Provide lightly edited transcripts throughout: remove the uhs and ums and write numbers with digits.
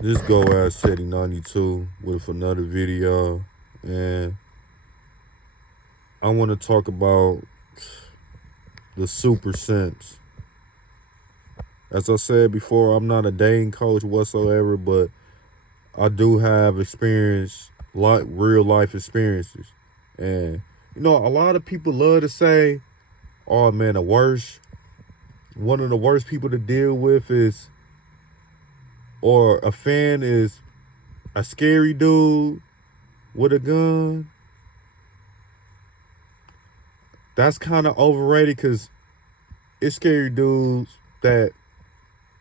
This go ass Chetty 92 with another video, and I want to talk about the super simps. As I said before, I'm not a dating coach whatsoever, but I do have experience, like real life experiences. And a lot of people love to say, "Oh man, one of the worst people to deal with is, or a fan is a scary dude with a gun." That's kind of overrated because it's scary dudes that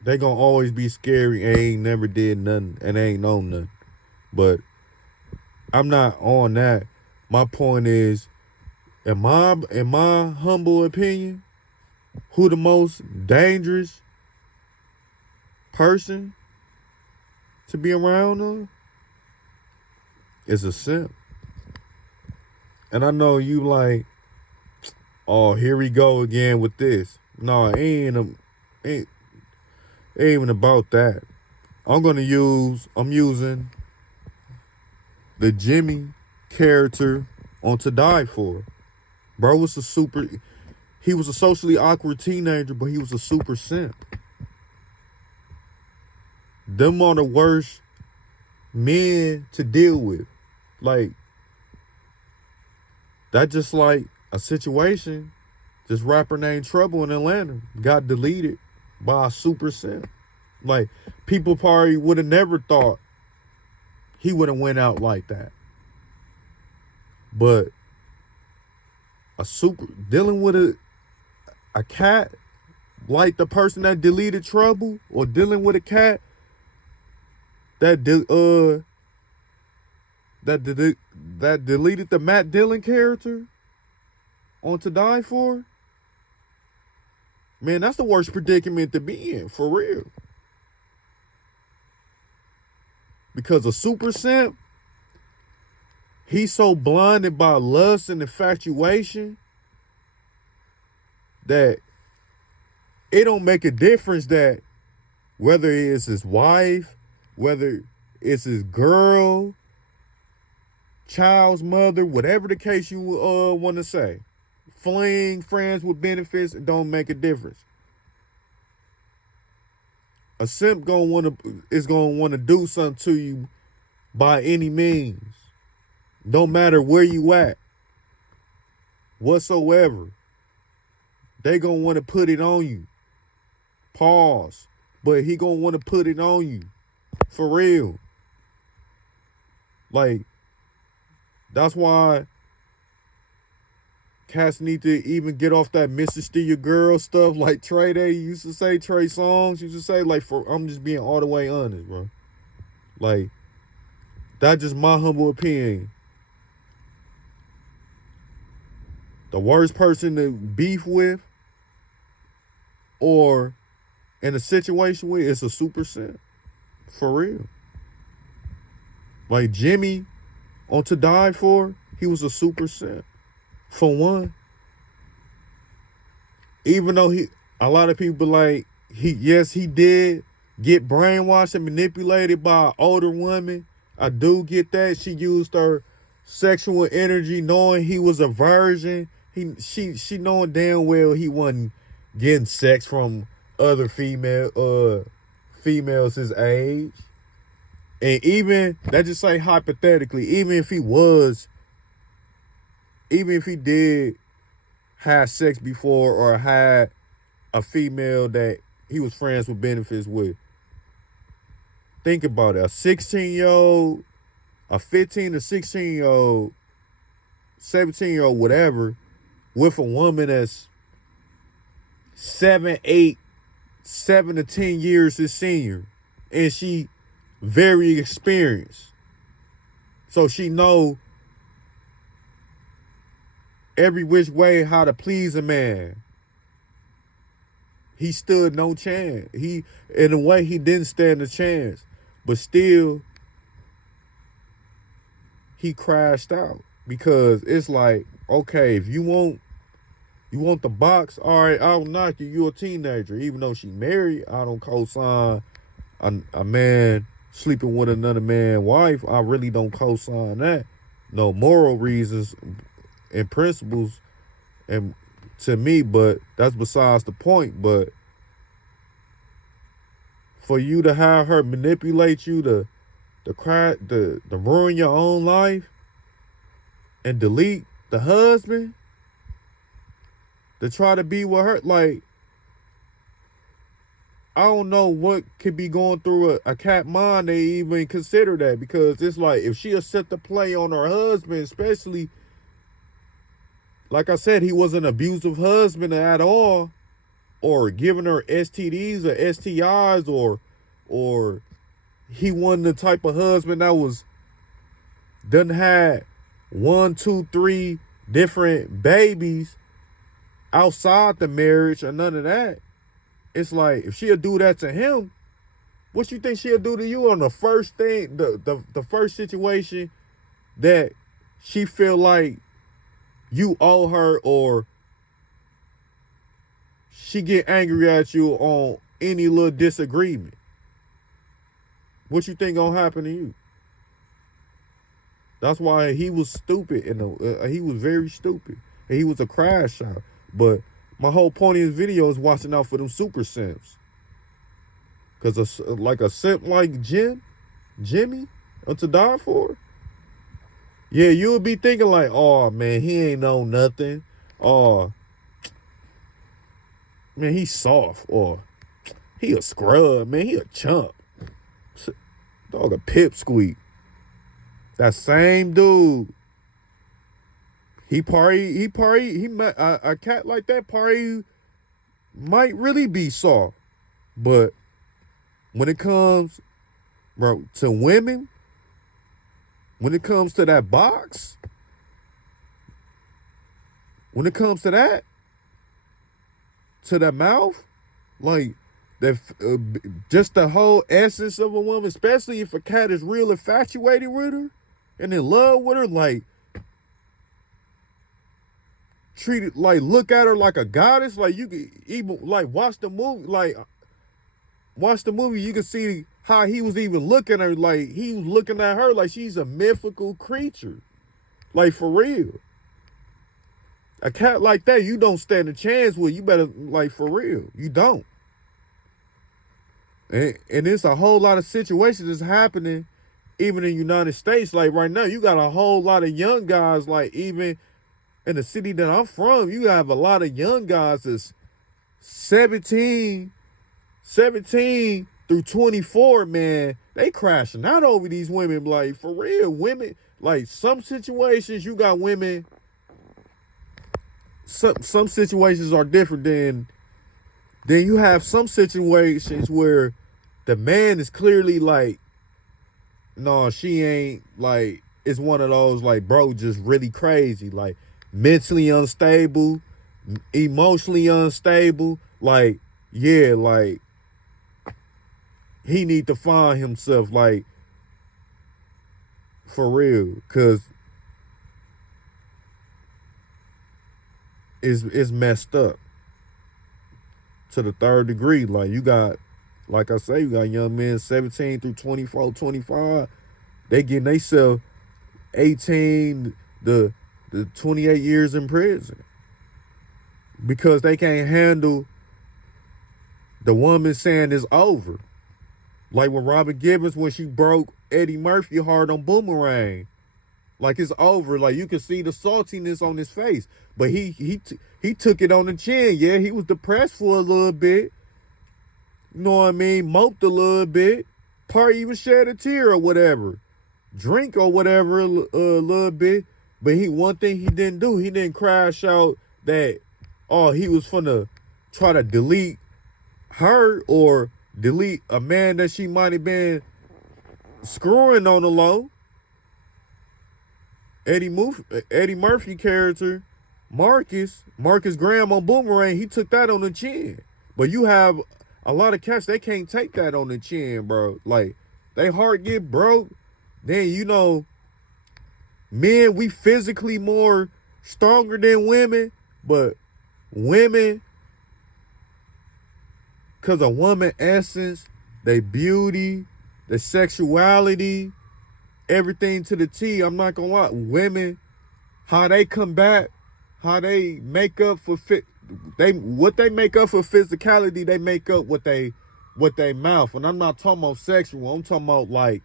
they gonna always be scary and ain't never did nothing and ain't known nothing. But I'm not on that. My point is, in my humble opinion, who the most dangerous person to be around them is a simp. And I know you like, oh, here we go again with this. No, it ain't even about that. I'm using the Jimmy character on To Die For. Bro he was a socially awkward teenager, but he was a super simp. Them are the worst men to deal with. Like, that just like a situation. This rapper named Trouble in Atlanta got deleted by a super simp. Like, people probably would have never thought he would have went out like that. But dealing with a cat like the person that deleted Trouble, or dealing with a cat that deleted the Matt Dillon character on To Die For, man, that's the worst predicament to be in, for real. Because a super simp, he's so blinded by lust and infatuation that it don't make a difference that whether it's his wife, whether it's his girl, child's mother, whatever the case you want to say, fling, friends with benefits, it don't make a difference. A simp is gonna want to do something to you by any means. Don't matter where you at, whatsoever. They gonna want to put it on you. Pause. But he gonna want to put it on you. For real. Like, that's why cats need to even get off that Mr. Steal Your Girl stuff like Trey used to say, Trey Songz used to say, like, I'm just being all the way honest, bro. Like, that's just my humble opinion. The worst person to beef with or in a situation with is a super simp. For real. Like Jimmy on To Die For, he was a super simp. For one. Even though a lot of people like, he did get brainwashed and manipulated by an older woman. I do get that. She used her sexual energy knowing he was a virgin. She knowing damn well he wasn't getting sex from other females his age. And even, that just say hypothetically, even if he did have sex before or had a female that he was friends with benefits with, think about it. A 16-year-old, a 15 to 16-year-old, 17-year-old, whatever, with a woman that's 7 to 10 years his senior, and she very experienced, so she know every which way how to please a man. He stood no chance. In a way, he didn't stand a chance, but still he crashed out, because it's like, okay, if you want the box, all right, I'll knock you. You're a teenager. Even though she married, I don't co-sign a man sleeping with another man's wife, I really don't co-sign that. No moral reasons and principles, and to me, but that's besides the point. But for you to have her manipulate you to ruin your own life and delete the husband to try to be with her, like, I don't know what could be going through a cat mind to even consider that, because it's like, if she set the play on her husband, especially, like I said, he was an abusive husband at all, or giving her STDs or STIs, or he wasn't the type of husband that was done had 1, 2, 3 different babies outside the marriage or none of that. It's like, if she'll do that to him, what you think she'll do to you on the first thing, the first situation that she feel like you owe her, or she get angry at you on any little disagreement? What you think gonna happen to you? That's why he was stupid, and he was very stupid, and he was a crash out. But my whole point of his video is watching out for them super simps. Because like a simp like Jimmy, or to die for, yeah, you would be thinking like, oh, man, he ain't know nothing. Oh, man, he soft. Or he a scrub, man, he a chump. Dog, a pipsqueak. That same dude, a cat like that probably might really be soft. But when it comes, bro, to women, when it comes to that box, when it comes to that mouth, like, that, just the whole essence of a woman, especially if a cat is real infatuated with her and in love with her, like, treat it, like, look at her like a goddess. Like, you could even, like, watch the movie, you can see how he was even looking at her. Like, he was looking at her like she's a mythical creature. Like, for real. A cat like that, you don't stand a chance with. You better, like, for real. You don't. And it's a whole lot of situations that's happening even in the United States. Like, right now, you got a whole lot of young guys, like, even in the city that I'm from, you have a lot of young guys that's 17 through 24, man. They crashing out over these women. Like, for real, women, like, some situations you got women, some situations are different than you have some situations where the man is clearly like, no, she ain't, like, it's one of those, like, bro, just really crazy, like, mentally unstable, emotionally unstable. Like, yeah, like, he need to find himself, like, for real, because it's messed up to the third degree. Like, you got, like I say, you got young men 17 through 24, 25. They getting themselves 18 the 28 years in prison because they can't handle the woman saying it's over. Like when Robin Givens, when she broke Eddie Murphy hard on Boomerang. Like, it's over. Like, you can see the saltiness on his face. But he took it on the chin. Yeah, he was depressed for a little bit. You know what I mean? Moped a little bit. Probably even shed a tear or whatever. Drink or whatever a little bit. But one thing he didn't do, he didn't crash out that, oh, he was finna try to delete her or delete a man that she might have been screwing on the low. Eddie Murphy character, Marcus Graham on Boomerang, he took that on the chin. But you have a lot of cats, they can't take that on the chin, bro. Like, they heart get broke. Then, you know, men, we physically more stronger than women. But women, because a woman essence they beauty, their sexuality, everything to the T. I'm not gonna lie. Women, how they come back, how they make up for what they make up for physicality, they make up what they mouth. And I'm not talking about sexual. I'm talking about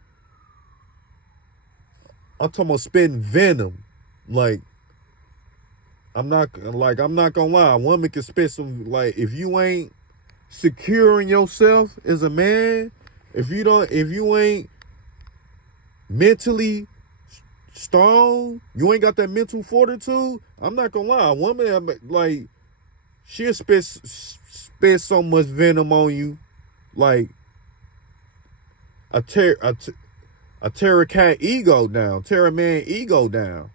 spitting venom. Like, I'm not gonna lie. A woman can spit some, like, if you ain't secure in yourself as a man, if you ain't mentally strong, you ain't got that mental fortitude, I'm not gonna lie. A woman, like, she'll spit so much venom on you, like a tear a cat ego down, tear a man ego down.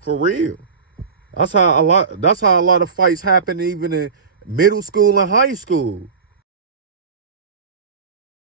For real. That's how a lot of fights happen even in middle school and high school.